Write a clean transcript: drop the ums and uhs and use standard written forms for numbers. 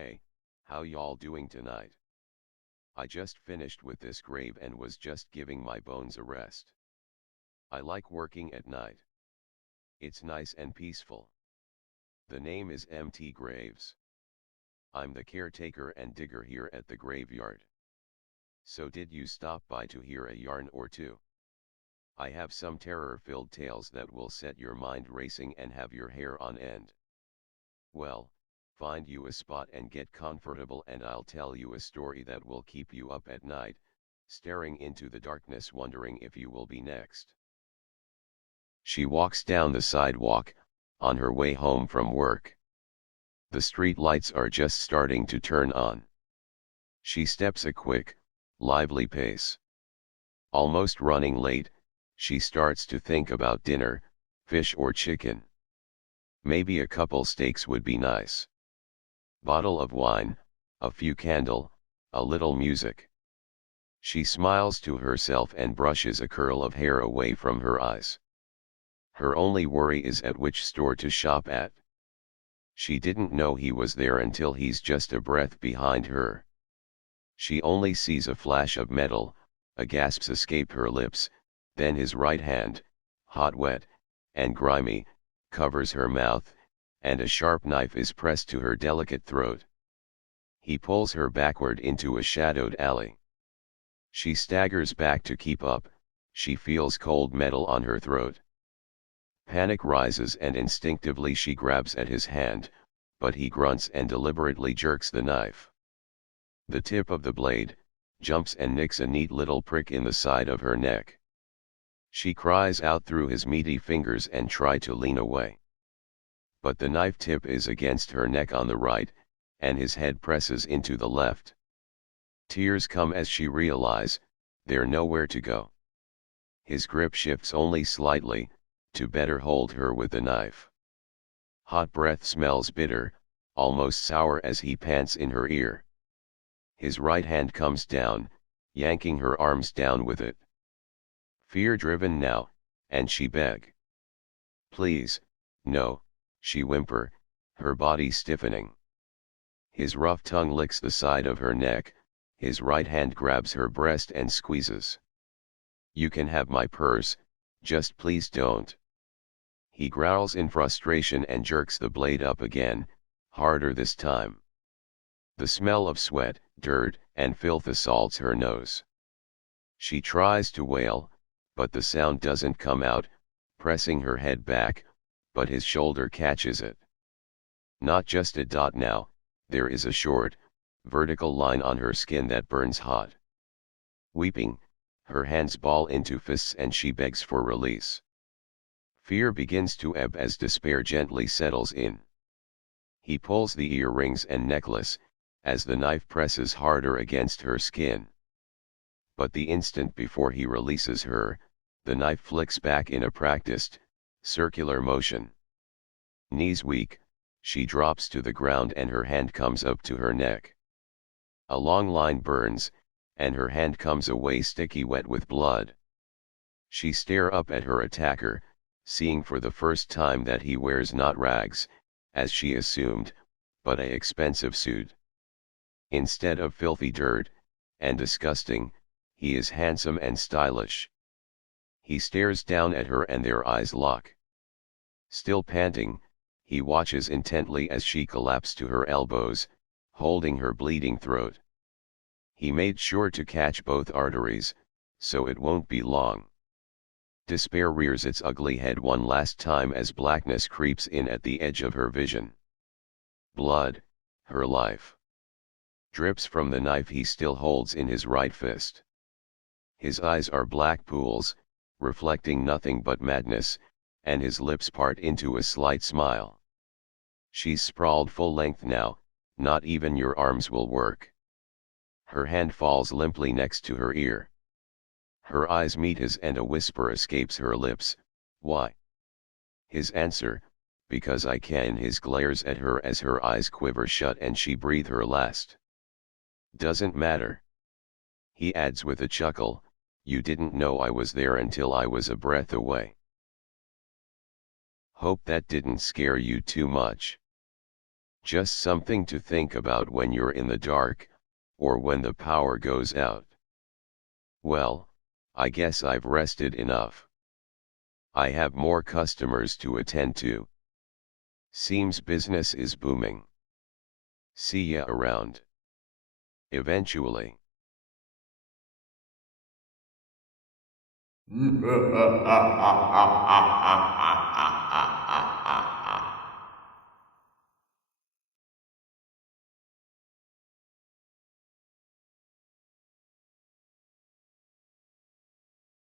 Hey, how y'all doing tonight? I just finished with this grave and was just giving my bones a rest. I like working at night. It's nice and peaceful. The name is MT Graves. I'm the caretaker and digger here at the graveyard. So did you stop by to hear a yarn or two? I have some terror-filled tales that will set your mind racing and have your hair on end. Well, find you a spot and get comfortable and I'll tell you a story that will keep you up at night, staring into the darkness wondering if you will be next. She walks down the sidewalk, on her way home from work. The street lights are just starting to turn on. She steps a quick, lively pace. Almost running late, she starts to think about dinner, fish or chicken. Maybe a couple steaks would be nice. Bottle of wine, a few candle, a little music. She smiles to herself and brushes a curl of hair away from her eyes. Her only worry is at which store to shop at. She didn't know he was there until he's just a breath behind her. She only sees a flash of metal, a gasps escape her lips, then his right hand, hot wet, and grimy, covers her mouth, and a sharp knife is pressed to her delicate throat. He pulls her backward into a shadowed alley. She staggers back to keep up, she feels cold metal on her throat. Panic rises and instinctively she grabs at his hand, but he grunts and deliberately jerks the knife. The tip of the blade jumps and nicks a neat little prick in the side of her neck. She cries out through his meaty fingers and tries to lean away. But the knife tip is against her neck on the right, and his head presses into the left. Tears come as she realizes, they're nowhere to go. His grip shifts only slightly, to better hold her with the knife. Hot breath smells bitter, almost sour as he pants in her ear. His right hand comes down, yanking her arms down with it. Fear-driven now, and she beg. Please, no, she whimper, her body stiffening. His rough tongue licks the side of her neck, his right hand grabs her breast and squeezes. You can have my purse, just please don't. He growls in frustration and jerks the blade up again, harder this time. The smell of sweat, dirt, and filth assaults her nose. She tries to wail, but the sound doesn't come out, pressing her head back, but his shoulder catches it. Not just a dot now, there is a short, vertical line on her skin that burns hot. Weeping, her hands ball into fists and she begs for release. Fear begins to ebb as despair gently settles in. He pulls the earrings and necklace, as the knife presses harder against her skin. But the instant before he releases her, the knife flicks back in a practiced, circular motion. Knees weak, she drops to the ground and her hand comes up to her neck. A long line burns, and her hand comes away sticky wet with blood. She stares up at her attacker, seeing for the first time that he wears not rags, as she assumed, but a expensive suit. Instead of filthy dirt, and disgusting, he is handsome and stylish. He stares down at her and their eyes lock. Still panting, he watches intently as she collapses to her elbows, holding her bleeding throat. He made sure to catch both arteries, so it won't be long. Despair rears its ugly head one last time as blackness creeps in at the edge of her vision. Blood, her life, drips from the knife he still holds in his right fist. His eyes are black pools, reflecting nothing but madness, and his lips part into a slight smile. She's sprawled full length now, not even your arms will work. Her hand falls limply next to her ear. Her eyes meet his and a whisper escapes her lips, why? His answer, because I can. His glares at her as her eyes quiver shut and she breathes her last. Doesn't matter. He adds with a chuckle, you didn't know I was there until I was a breath away. Hope that didn't scare you too much. Just something to think about when you're in the dark, or when the power goes out. Well, I guess I've rested enough. I have more customers to attend to. Seems business is booming. See ya around. Eventually.